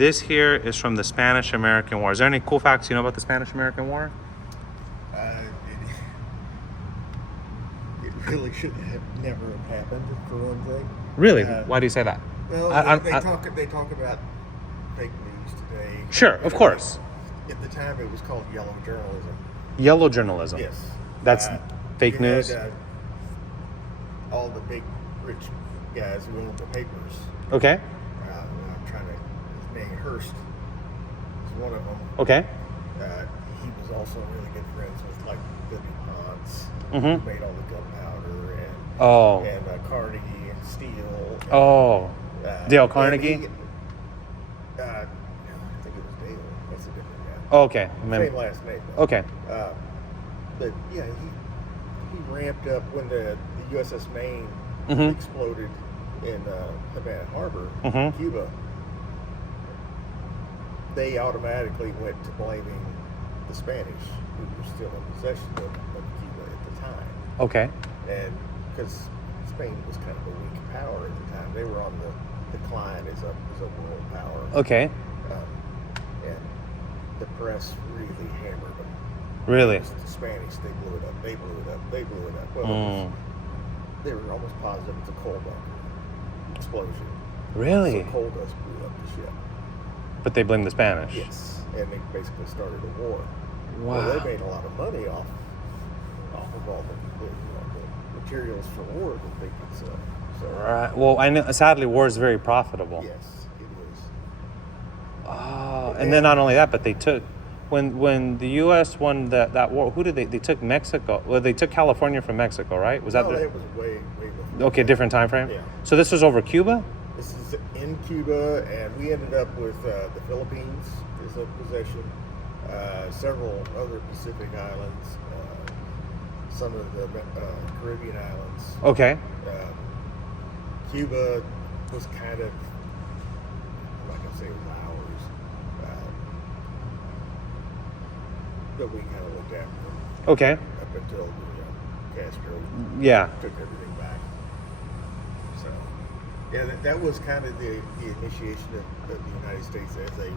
this here is from the Spanish-American War. Is there any cool facts you know about the Spanish-American War? It really should have never have happened, for one thing. Really? Why do you say that? Well, they talk about fake news today. Sure, of course. At the time, it was called yellow journalism. Yellow journalism. Yes. That's fake you news? Had, all the big, rich guys who owned the papers. Okay. I'm trying to... His name, Hearst, is one of them. Okay. He was also really good friends with, like, the DuPonts, Mm-hmm. who made all the gunpowder, and Carnegie and Steele. And, Dale Carnegie? I think it was Dale. That's a different guy. Oh, okay. Same last name, though. Okay. But yeah, he ramped up when the USS Maine Mm-hmm. exploded in Havana Harbor, Mm-hmm. Cuba. They automatically went to blaming the Spanish, who were still in possession of Cuba at the time. Okay. And because Spain was kind of a weak power at the time, they were on the decline as a world power. Okay. And the press really hammered them. Really? The Spanish, they blew it up. They blew it up. They blew it up. Well, they were almost positive it's a coal bunker explosion. Really? So coal dust blew up the ship. But they blame the Spanish. Yes, and they basically started a war. Wow. Well, they made a lot of money off of all the materials for war that they could sell. So, Right. Well, I know. Sadly, war is very profitable. yes, it was. Oh, and then not only that, but they took when the U.S. won that war. Who did they took Mexico? Well, they took California from Mexico, right? Was that No, the, it was way before. okay? Different time frame. Yeah. So this was over Cuba. This is in Cuba, and we ended up with the Philippines as a possession, several other Pacific islands, some of the Caribbean islands. Okay. Cuba was kind of, I'm not going to say it was ours, but we kind of looked after them Okay. up until Castro Yeah. took everything back. So, yeah, that was kind of the initiation of the United States as a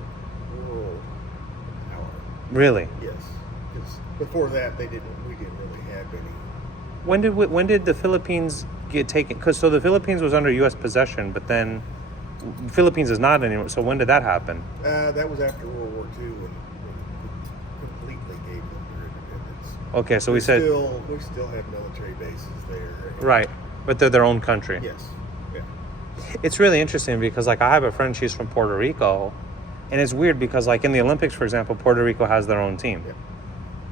world power. Really? Yes, because before that we didn't really have any. When did the Philippines get taken? Because the Philippines was under U.S. possession, but then Philippines is not anymore. So when did that happen? That was after World War II when we completely gave them their independence. Okay, so we we said still have military bases there. right, but they're their own country. Yes. Yeah. It's really interesting because like I have a friend, she's from Puerto Rico, and it's weird because like in the Olympics, for example, Puerto Rico has their own team. Yeah.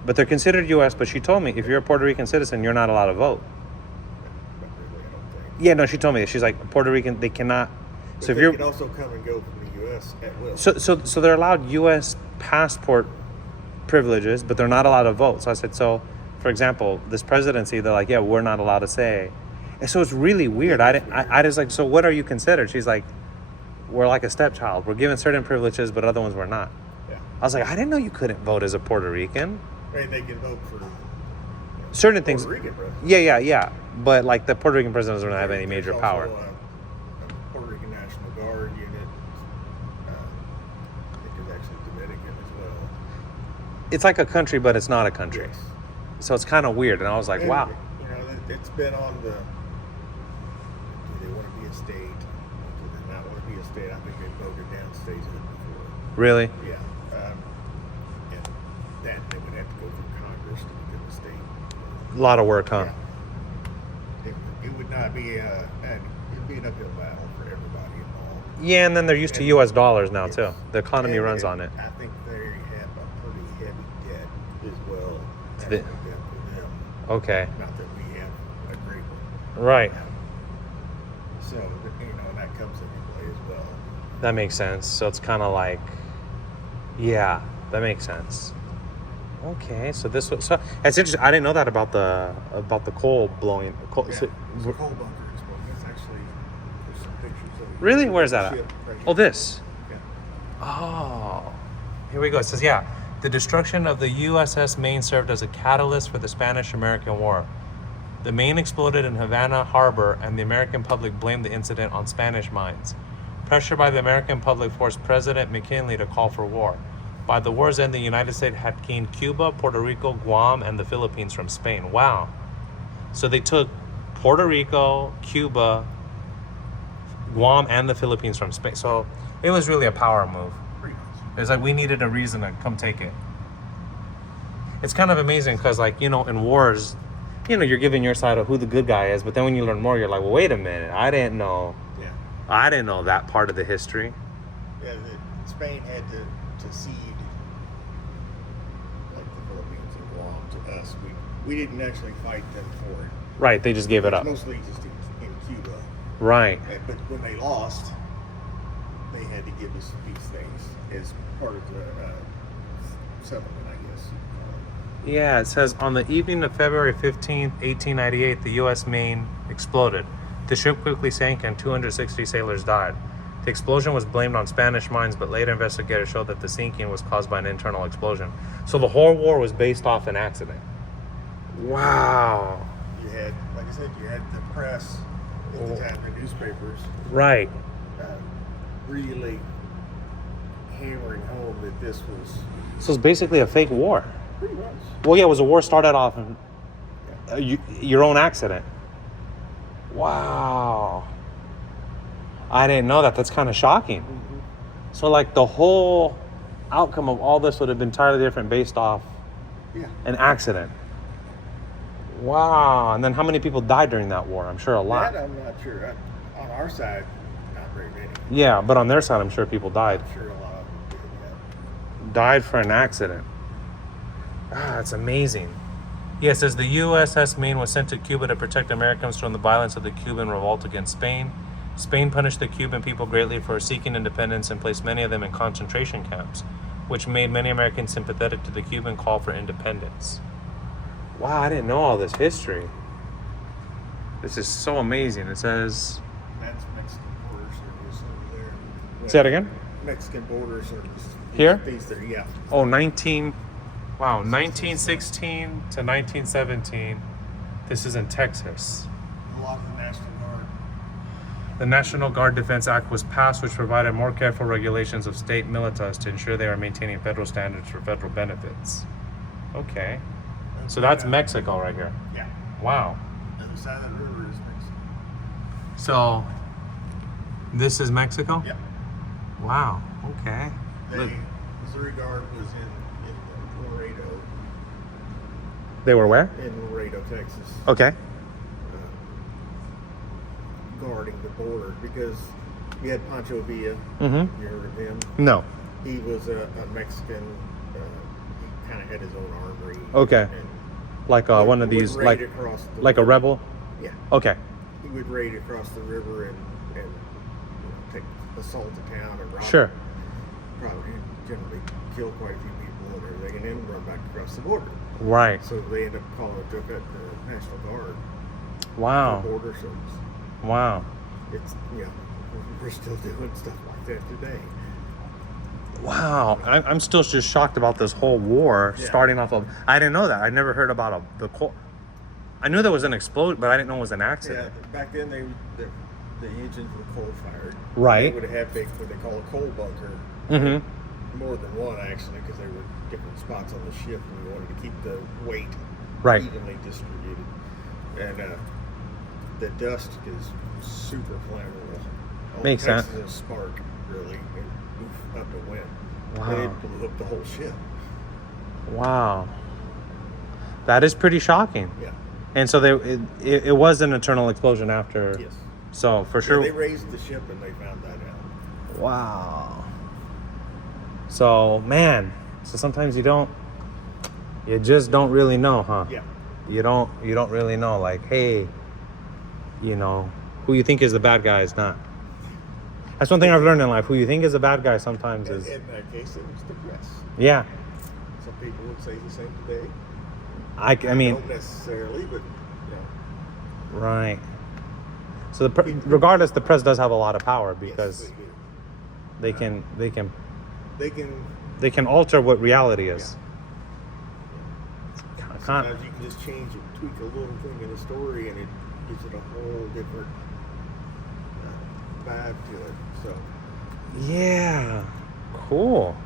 But they're considered U.S., but she told me if you're a Puerto Rican citizen, you're not allowed to vote. Not really, I don't think. Yeah, no, she told me. She's like, Puerto Rican, they cannot. But So if they you're. can also come and go from the U.S. at will. So they're allowed U.S. passport privileges, but they're not allowed to vote. So I said, so, for example, this presidency, they're like, yeah, we're not allowed to say. And so it's really weird. Yeah, I just like, so what are you considered? She's like, we're like a stepchild. We're given certain privileges, but other ones we're not. Yeah. I was like, I didn't know you couldn't vote as a Puerto Rican. Right, they can vote for Certain things. Puerto Rican president. Yeah. But like the Puerto Rican president doesn't have any major There's power. also a Puerto Rican National Guard unit. I think there's actually Dominican as well. It's like a country, but it's not a country. Yes. So it's kind of weird. And I was like, And, wow. You know, it's been on the. Do they want to be a state? Do they not want to be a state? I think they voted down states before. Really? Yeah. And that they would have to go through Congress to become a state. A lot of work, huh? Yeah. It would not be it'd be an uphill battle for everybody involved. Yeah, and then they're used to U.S. dollars now, Yes. too. The economy And runs on it. I think they have a pretty heavy debt as well. To National the- debt for them. Okay. Not that we have a great one. Right. So, that comes into play as well. That makes sense. So it's kind of like, yeah, that makes sense. Okay, so this was, so it's interesting. I didn't know that about the coal blowing. Coal, Yeah, so- it's a coal bunker as well. It's actually, there's some pictures of it. really? Where's that at? Ship right here. Oh, this. Yeah. Oh, here we go. It says, yeah, the destruction of the USS Maine served as a catalyst for the Spanish-American War. The Maine exploded in Havana Harbor, and the American public blamed the incident on Spanish mines. Pressure by the American public forced President McKinley to call for war. By the war's end, the United States had gained Cuba, Puerto Rico, Guam, and the Philippines from Spain. Wow. So they took Puerto Rico, Cuba, Guam, and the Philippines from Spain. So it was really a power move. Pretty much. It's like we needed a reason to come take it. It's kind of amazing because, like, you know, in wars, you know, you're giving your side of who the good guy is, but then when you learn more, you're like, well, wait a minute, I didn't know that part of the history. Yeah, Spain had to cede like the Philippines and Guam to us. We didn't actually fight them for it. Right, they just gave it up. Mostly just in Cuba. Right. But when they lost, they had to give us these things as part of the settlement, I guess. Yeah, it says on the evening of February 15th, 1898, the U.S. Maine exploded. The ship quickly sank and 260 sailors died. The explosion was blamed on Spanish mines, but later investigators showed that the sinking was caused by an internal explosion. So the whole war was based off an accident. Wow. You had, like I said, you had the press at the time, the newspapers, Right. really hammering home that this was So it's basically a fake war. pretty much. Well, yeah, it was a war started off in your own accident. Wow. I didn't know that. That's kind of shocking. Mm-hmm. So, like, the whole outcome of all this would have been entirely different based off Yeah. an accident. Wow. And then how many people died during that war? I'm sure a lot. That I'm not sure. On our side, not very many. Yeah, but on their side, I'm sure people died. I'm sure a lot of them did, Died for an accident. Ah, that's amazing. Yeah, it says the USS Maine was sent to Cuba to protect Americans from the violence of the Cuban revolt against Spain. Spain punished the Cuban people greatly for seeking independence and placed many of them in concentration camps, which made many Americans sympathetic to the Cuban call for independence. Wow, I didn't know all this history. This is so amazing. It says... That's Mexican border service over there. Say that again? Mexican border service. Here? These there, yeah. Oh, 1916 to 1917. This is in Texas. A lot of the National Guard. The National Guard Defense Act was passed, which provided more careful regulations of state militias to ensure they are maintaining federal standards for federal benefits. Okay. So that's Mexico right here. Yeah. Wow. The other side of the river is Mexico. So this is Mexico? Yeah. Wow. Okay. The Missouri Guard was in Laredo. They were where? In Laredo, Texas. Okay. Guarding the border because we had Pancho Villa. Mm-hmm. You heard of him? No. He was a Mexican. He kind of had his own armory. Okay. And Like would- one of would these, raid like across the a river. rebel? Yeah. Okay. He would raid across the river and take assault the town and rob. Sure. Probably generally kill quite a few people and everything, and then run back across the border. Right. So they end up calling it the National Guard. Wow. The border service. Wow. It's we're still doing stuff like that today. Wow. I'm still just shocked about this whole war Yeah. starting off of... I didn't know that. I never heard about the coal... I knew there was an explosion, but I didn't know it was an accident. Yeah, back then the engines were coal fired. Right. They would have what they call a coal bunker. Mm-hmm. More than one actually, because they were different spots on the ship, and we wanted to keep the weight Right. evenly distributed. And the dust is super flammable. All Makes it takes sense. is a spark, really, and poof, up it went. Wow. But it blew up the whole ship. Wow. That is pretty shocking. Yeah. And so it was an internal explosion after... Yes. So, for Yeah, sure... they raised the ship and they found that out. Wow. So, man. So sometimes you just don't really know, huh? Yeah. You don't really know, like, hey, who you think is the bad guy is not. That's one thing I've learned in life. Who you think is the bad guy sometimes And is... in that case, it was the press. Yeah. Some people would say the same today. I mean... Don't necessarily, but Right. So regardless, the press does have a lot of power because yes, they can they can alter what reality is. sometimes you can just change it, tweak a little thing in a story, and it gives it a whole different vibe to it. So Yeah. Cool.